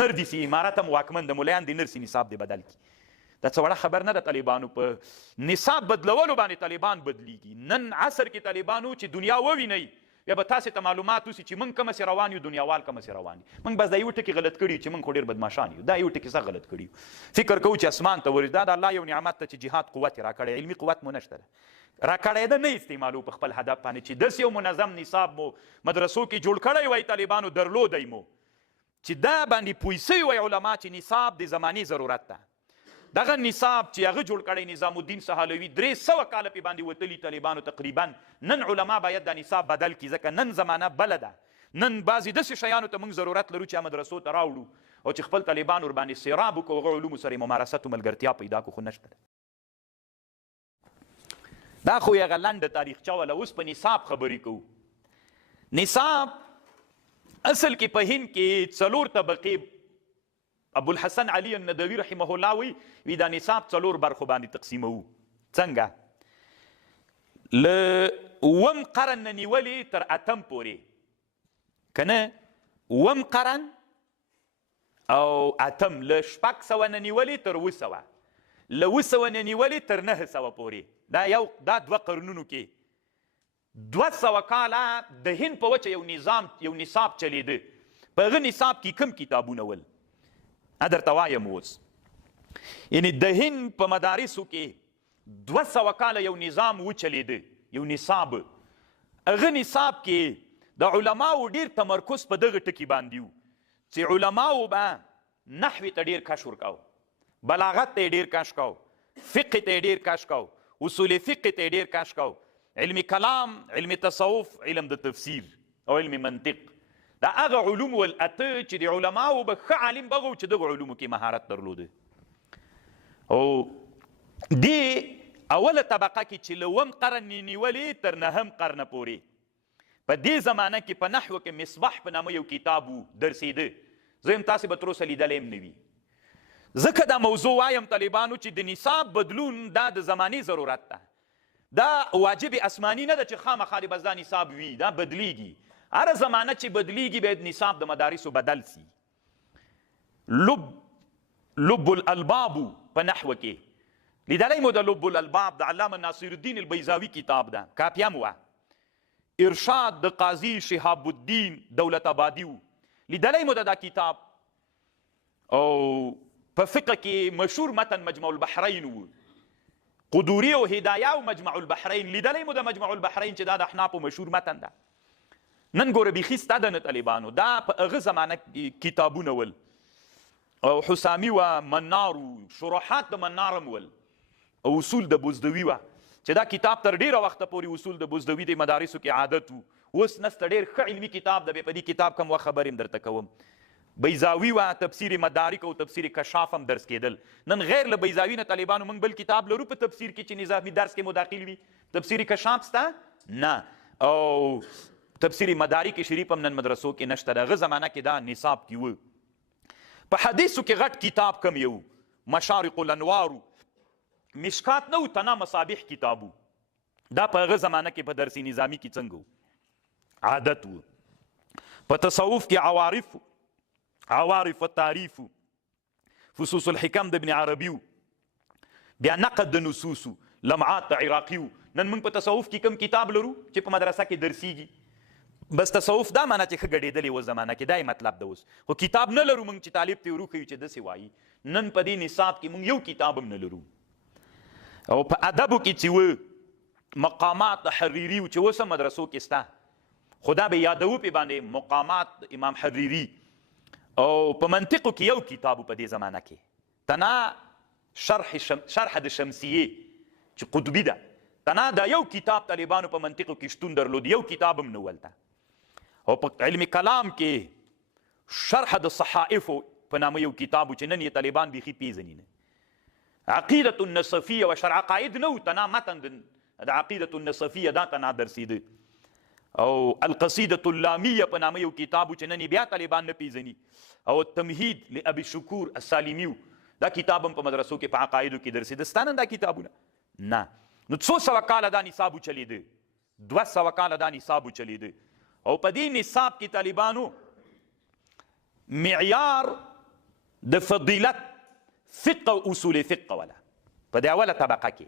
نر دي سي امارت هم واکمن د ملیان دي نر سي نصاب دی بدل کی دا څه وړه خبر نه ده طالبانو په نصاب بدلولو باندې طالبان بدلیږي نن عصر کې طالبانو چې دنیا ووینئ بیا به تاسې ته معلومات وسي چې موږ کومسې روان یو دنیاوال کومسې روان یو موږ بس دا یو ټکي غلط کړي چې موږ خو ډېر بدماشان یو دا یو ټکي څه غلط کړي فکر کوو چې اسمان ته ورځي دا د الله یو نعمت ته چې جهاد قوت یې راکړی علمي قوت مو نشته ده راکړی ده نه استعمالو په خپل هدف باندې چې داسې یو منظم نصاب مو مدرسو کې جوړ کړی وای طالبانو درلودی مو چې دا باندې پوه سوي وای علما چې نصاب د زمانې ضرورت ده دغه نصاب چې هغه جوړ کړی نظام الدین سهالوي 300 کاله پې باندې وتلي طالبانو تقریبا نن علما باید دا نصاب بدل کړي ځکه نن زمانه بله ده نن بعضې داسې شیانو ته موږ ضرورت لرو چې مدرسو ته راوړو او چې خپل طالبان ورباندې سیراب وکړو هغه علومو سره یې ممارست و ملګرتیا پیدا کړو خو نشته دا خو یې هغه لنډه تاریخچه وله اوس په نصاب خبرې کوو نصاب اصل کې په هند کې 4 طبقې ابوالحسن علي الندوي رحمه الله وی دا نصاب 4 برخو باندې تقسیموو څنګه له 1 قرن نه نیولې تر 8 پورې کنه 1 قرن او 8 له 600 نه نیولې تر 200 له 200 نه نیولې تر 900 پورې دا 2 قرنونو کې 200 کاله د هند په وچه یو نصاب چلیده په هغه نصاب کې کوم کتابونه ول درته وایم اوس یعنی د هند په مدارسو کې 200 کاله یو نظام وچلیده یو نصاب هغه نصاب کې د علماو ډیر تمرکز په دغه ټکي باندې و چې علماو به نحوې ته ډیر کش ورکاو بلاغت ته ډیر کش کاو فقه ته ډیر کش کاو اصول فقه ته ډیر کش کاو علم کلام علم تصوف علم د تفسیر او علم منطق دا هغه علوم والاته چې د علماو به ښه عالم بغه چې دغه علومو کې مهارت درلوده او دې اوله طبقه کې چې له 1 قرن نیولې تر 9 قرن پورې په دې زمانه کې په نحو کې مصباح په نامه یو کتاب و درسیده زه هم تاسې به تر اوسه لیدلی هم نه وي ځکه دا موضوع وایم طالبانو چې د نصاب بدلون دا د زمانې ضرورت ده دا واجب اسماني نه ده چې خامخا د بس دا نصاب وي دا بدلیږي هر زمانه چې بدلیږي باید نصاب د مدارسو بدل سي لب الالباب په نحو کې لیدلی مو د لب الالباب د علامه ناصر الدین البیضاوي کتاب ده کاپیه مو ارشاد د قاضي شهاب الدین دولت آبادي و لیدلی مو دا کتاب او په فقه کې مشهور متن مجمع البحرین و قدوري او هدایه او مجمع البحرین لیدلی مو د مجمع البحرین چې دا د احنافو مشهور متن ده نن ګوره بیخي ستا د نه طالبانو دا په هغه زمانه کتابونه ول او حسامي و منار و شروحات د منار هم ول او اصول د بزدوي و چې دا کتاب تر ډیره وخته پورې اصول د بزدوي د مدارسو کې عادت و اوس نسته ډیر ښه علمي کتاب د په دې کتاب کوم وخت خبر هم درته کوم بیضاوي و تفسیر مدارک او تفسیر کشاف هم درس کېدل نن غیر له بیضاوي نه طالبانو موږ بل کتاب لرو په تفسیر کې چې نظامي درس کې مداخل وي تفسیر کشاف سته نه او تفسیر مدارک شریف هم نن مدرسو کې نشته د هغه زمانه کې دا نصاب کې و په حدیثو کې غټ کتاب کم یو مشارق الانوار مشکات نه و تنا مصابیح کتابو دا په هغه زمانه کې په درسي نظامي کې څنګه عادت و په تصوف کې عوارف التعریف فصوص الحکم د ابن عربي بیا نقد د نصوص لمعات د عراقي نن موږ په تصوف کې کوم کتاب لرو چې په مدرسه کې درسیږي بس تصوف دا معنی چې ښه ګډېدلې و زمانه کې دا مطلب ده اوس خو کتاب نه لرو موږ چې طالب ته وروښیو چې داسې وایي نن په دې نصاب کې موږ یو کتاب هم نه لرو او په ادبو کې چې و مقامات حریري و چې اوس هم مدرسو کې سته خو دا به یادوو پې باندې مقامات امام حریري او په منطقو کې یو کتاب په دې زمانه کې تنا شرح د شمسیې چې قطبي ده تنا دا یو کتاب طالبانو په منطقو کې شتون درلود یو کتاب هم نه ولته او په علم کلام کې شرح د صحائف په نامه یو کتاب چې نن یې طالبان بیخي پیژني نه عقیدة النصفیه و شرع عقاید نه تنا متن د عقیدة النصفیه دا تنا درسیده او القصیدة اللامیه په نامه یو کتاب چې نن بیا طالبان نه پیژني او تمهید لابي شکور السالمیو دا کتاب هم په مدرسو کې په عقایدو کې درسیده ستا نن دا کتابونه نه نو 200 کاله دا نصاب چلیده 200 کاله دا نصاب چلیده او په دې نصاب کې طالبانو معیار د فضیلت فقه او اصول فقه ولا په دې اوله طبقه کې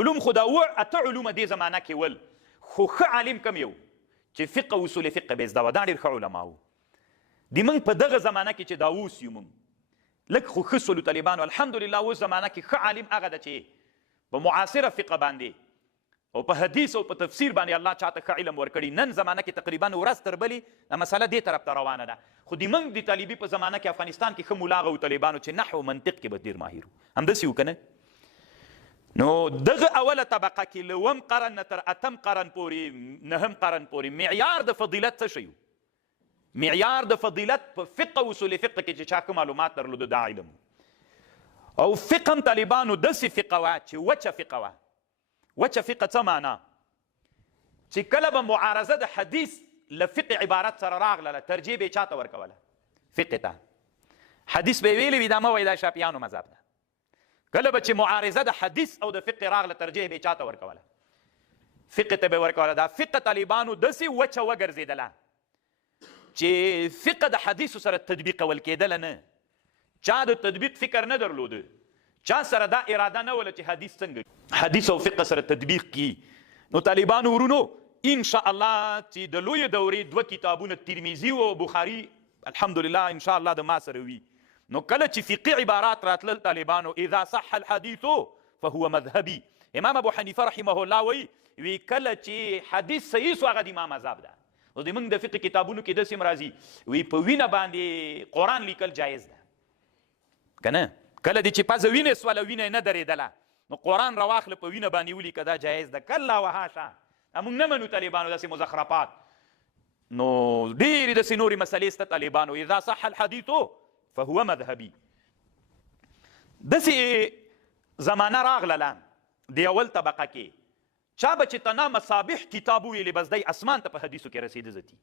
علوم خو دا اته علوم دې زمانه کې ول خو ښه عالم کم یو چې فقه او اصول فقه به زده و دا ډېر ښه علما وو د موږ په دغه زمانه کې چې دا اوس یو موږ لږ خو ښه سولو طالبانو الحمدلله اوس زمانه کې ښه عالم هغه ده چې په معاصره فقه باندې او په حدیث او په تفسیر باندې الله چاته ښه علم ورکړي نن زمانه کې تقریبا ورځ تر بلې دا مسله دې طرف ته روانه ده خو د موږ د طالبي په زمانه کې افغانستان کې ښه ملاغه و طالبانو چې نحو منطق کې به ډېر ماهر وو همداسې وو که نه نو دغه اوله طبقه کې له اووم قرن نه تر اتم قرن پورې نهم قرن پورې معیار د فضیلت څه شی و معیار د فضیلت په فقه او اصول فقه کې چې چا که معلومات درلوده دا علم او فقه هم طالبانو داسې فقه وه چې وچه فقه وه وچه فقه څه معنا چې کله به معارضه د حدیث له فقه عبارت سره راغله ترجیح به یې چاته ورکوله فقه ته حدیث به یې ویلي وي دا مه وایي دا شافعیانو مذهب ده کله به چې معارضه د حدیث او د فقه راغله ترجیح به یې چاته ورکوله فقه ته به یې ورکوله دا فقه طالبانو داسې وچه وګرځېدله چې فقه د حدیثو سره تطبیقول کېدله نه چا د تطبیق فکر نه درلوده چا سره دا اراده نه وله چې حدیث څنګه حدیث او فقه سره تطبیق کی نو طالبانو ورونو ان شاء الله چې د لوی دورې دوه کتابونه ترمذي او بخاري الحمدلله ان شاء الله د ما سره وي نو کله چې فقهي عبارات راتلل طالبانو اذا صح الحديث فهو مذهبي امام ابو حنیفه رحمه الله وی کله چې حدیث صحیح سو هغه د امام مذهب ده او د موږ د فقه کتابونو کې داسې راځي وی په وینه باندې قرآن لیکل جایز ده که نه کله دې چې پزه وینې سوله وینه یې نه درېدله نو قرآن راواخله په وینه باندې ولیکه دا جایز ده کله وهاشه موږ نه منو طالبانو داسې مزخرفات نو ډېرې داسې نورې مسلې شته طالبانو اذا صح الحديث فهو مذهبي داسې زمانه راغله د اول طبقه کې چا به چې تنا مصابیح کتاب ویلې بس دی اسمان ته په حدیثو کې رسېده ځتي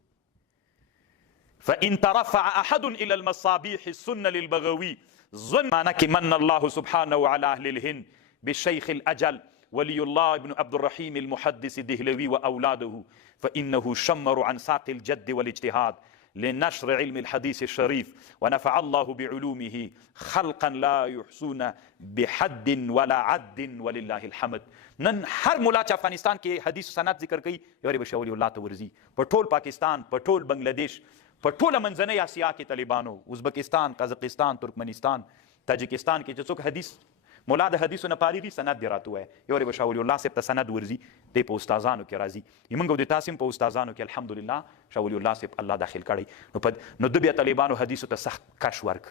فإن ترفع أحد إلى المصابيح السنة للبغوي ظن معناك من الله سبحانه على أهل الهند بالشيخ الأجل ولي الله ابن عبد الرحيم المحدث الدهلوي وأولاده فإنه شمر عن ساق الجد والاجتهاد لنشر علم الحديث الشريف ونفع الله بعلومه خلقا لا يحصون بحد ولا عد ولله الحمد نن هر مولا چې افغانستان کې حدیث سند ذکر کوي یو به شاولي الله ته ورزي په ټول پاکستان په ټول بنگلاديش په ټوله منځنۍ اسیا کې طالبانو ازبکستان قزاقستان ترکمنستان تاجکستان کې چې څوک حدیث مولا د حدیثو نه پارېږي سند دې راته وایي یو به شاولي الله صاحب ته سند ورځي دی په استادانو کې راځي موږ د تاسو په استادانو کې الحمدلله شاولي الله صاحب الله داخل کړی نو د بیا طالبانو حدیثو ته سخت کش ورک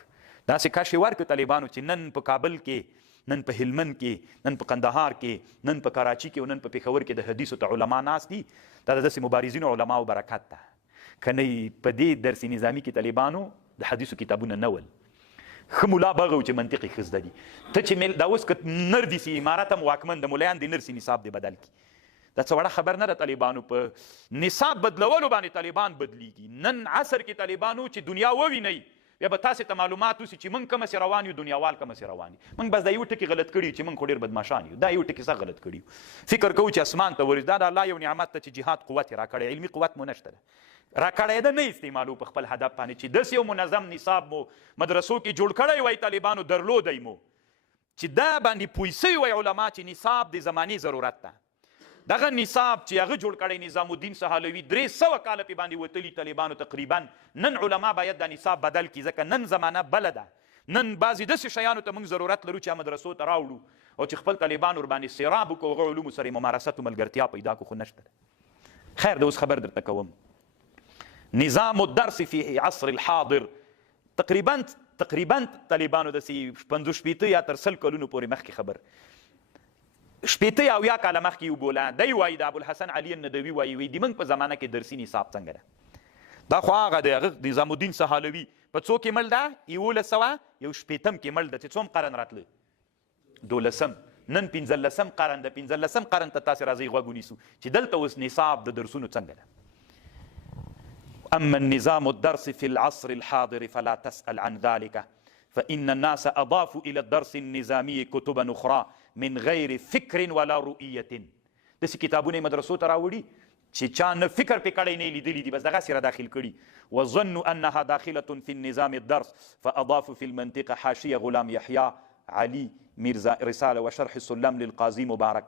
داسې کش ورک طالبانو چې نن په کابل کې نن په هلمند کې نن په قندهار کې نن په کراچي کې او نن په پېښور کې د حدیثو ته علما ناست دي دا د داسې مبارزینو علماو برکت ده که نه په دې درس نظامي کې طالبانو د حدیثو کتابونه نه ول ښه ملا بغه و چې منطق یې ښه زده دي ته چې دا اوس که نر دي سي امارت هم واکمن د ملیان د نر سي نصاب دی بدل کي دا څه وړه خبر نه ده طالبانو په نصاب بدلولو باندې طالبان بدلیږي نن عصر کې طالبانو چې دنیا ووینئ بیا به تاسې ته معلومات وسي چې موږ کومسې روان یو دنیاوال کومسې روان یو موږ بس دا یو ټکي غلط کړي چې موږ خو ډېر بدماشان یو دا یو ټکي څه غلط کړي فکر کوو چې اسمان ته ورځي دا د الله یو نعمت ته چې جهاد قوت یې راکړی علمي قوت مو نشته ده راکړی ده نه استعمالو په خپل هدف باندې چې داسې یو منظم نصاب مو مدرسو کې جوړ کړی وای طالبانو درلودی مو چې دا باندې پوه سوي وای علما چې نصاب د زمانې ضرورت ده دغه نصاب چې هغه جوړ کړی نظام الدین سهالوي 300 کاله پې باندې وتلي طالبانو تقریبا نن علما باید دا نصاب بدل کړي ځکه نن زمانه بله ده نن بعضې داسې شیانو ته موږ ضرورت لرو چې مدرسو ته راوړو او چې خپل طالبان ورباندې سیراب وکړو هغه علومو سره یې ممارست او ملګرتیا پیدا کړو خو نشته خیر د اوس خبر درته کوم نظام الدرس في عصر الحاضر تقریبا طالبانو داسې 50 یا تر 100 کلونو پورې مخکې خبر شپېته یا اویا کاله مخکې وبوله دی وایي د ابوالحسن علي الندوي وایي وی د موږ په زمانه کې درسي نصاب څنګه ده دا خو هغه دی هغه نظام الدین سهالوي په څو کې مړ ده 1100 یو شپېتم کې مړ ده چې څوم قرن راتله 12 نن 15 قرن ده 15 قرن ته تاسې راځئ غوږ ونیسو چې دلته اوس نصاب د درسونو څنګه ده اما النظام الدرس في العصر الحاضر فلا تسأل عن ذلك فإن الناس أضافوا إلى الدرس النظامي كتبا أخرى من غير فكر ولا رؤية داسې کتابونه مدرسو ته راوړي چې چا نه فکر پې کړی نه لیدلی دي بس دغسې را داخل کړي وظنوا انها داخله في النظام الدرس فاضافوا في المنطقه حاشيه غلام يحيى علي میرزا رساله وشرح السلم للقاضي مبارك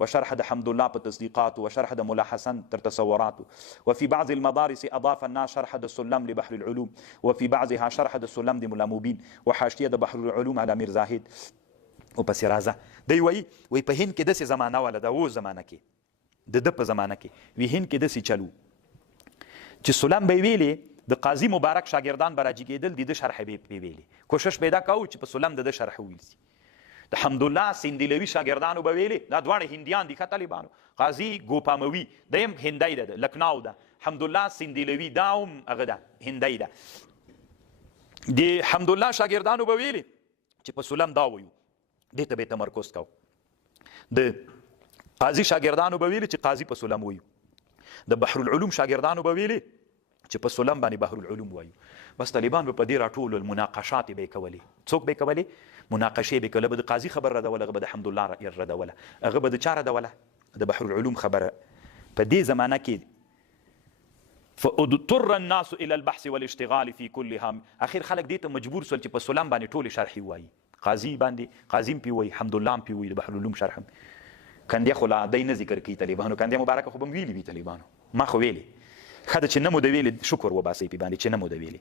وشرح د حمد الله په تصدیقات وشرح د ملا حسن تر تصورات وفي بعض المدارس اضاف الناس شرح د السلم لبحر العلوم وفي بعضها شرح د السلم د ملا مبين وحاشيه د بحر العلوم على میر زاهد او پسې راځه دی وایي په هند کې داسې زمانه وله د اوس زمانه کې د ده په زمانه کې وي هند کې داسې چلو چې سلم به یې ویلې د قاضي مبارک شاګردان به راجي کېدل د ده شرح به یې ویلې کوشش پیدا کوو چې په سلم د ده شرح وویل سي د حمدالله سندلوي شاګردانو به ویلې دا دواړه هندیان دي ښه طالبانو قاضي ګوپاموي دی هم هندی ده د لکناو ده حمدالله سندلوي دا هم هغه ده هندی ده د حمدالله شاګردانو به ویلې چې په سلم دا ویو دې ته به یې تمرکز کوو د قاضي شاګردانو به ویلې چې قاضي په سلم ویو د بحر العلوم شاګردانو به ویلې چې په سلم باندې بحر العلوم وایو بس طالبان به په دې راټولو المناقشات به یې کولې څوک به یې کولې مناقشې به کوله به د قاضي خبر ردوله هغه به د حمدالله ردوله هغه به د چا ردوله د بحر العلوم خبره په دې زمانه کې فاضطر الناس الى البحث والاشتغال في كلها اخر خلک دې ته مجبور سول چې په سلم باندې ټولې شرحې وایي قاضي باندې قاضي پې وایي حمدالله هم پې وایي د بحر العلوم شرح هم کندیا خو لا دی نه ذکر کوي طالبانو کندیا مبارکه خو به م ویلي وي طالبانو ما خو ویلې ښه ده چې نه مو د ویلې شکر وباسئ پې باندې چې نه مو د ویلې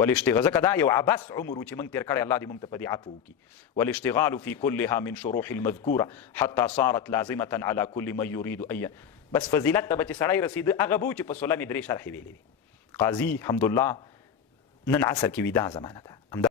والاشتغال ځکه دا یو عبس عمر و چې موږ تېر کړی الله دې موږ ته په دې عفو وکړي والاشتغال في كلها من شروح المذکوره حتى صارت لازمه على كل من يريد ان بس فضیلت ته به چې سړی رسېده هغه به و چې په سلم یې درې شرحې ویلې وي قاضي حمدالله نن عصر کې وي دا زمانه ده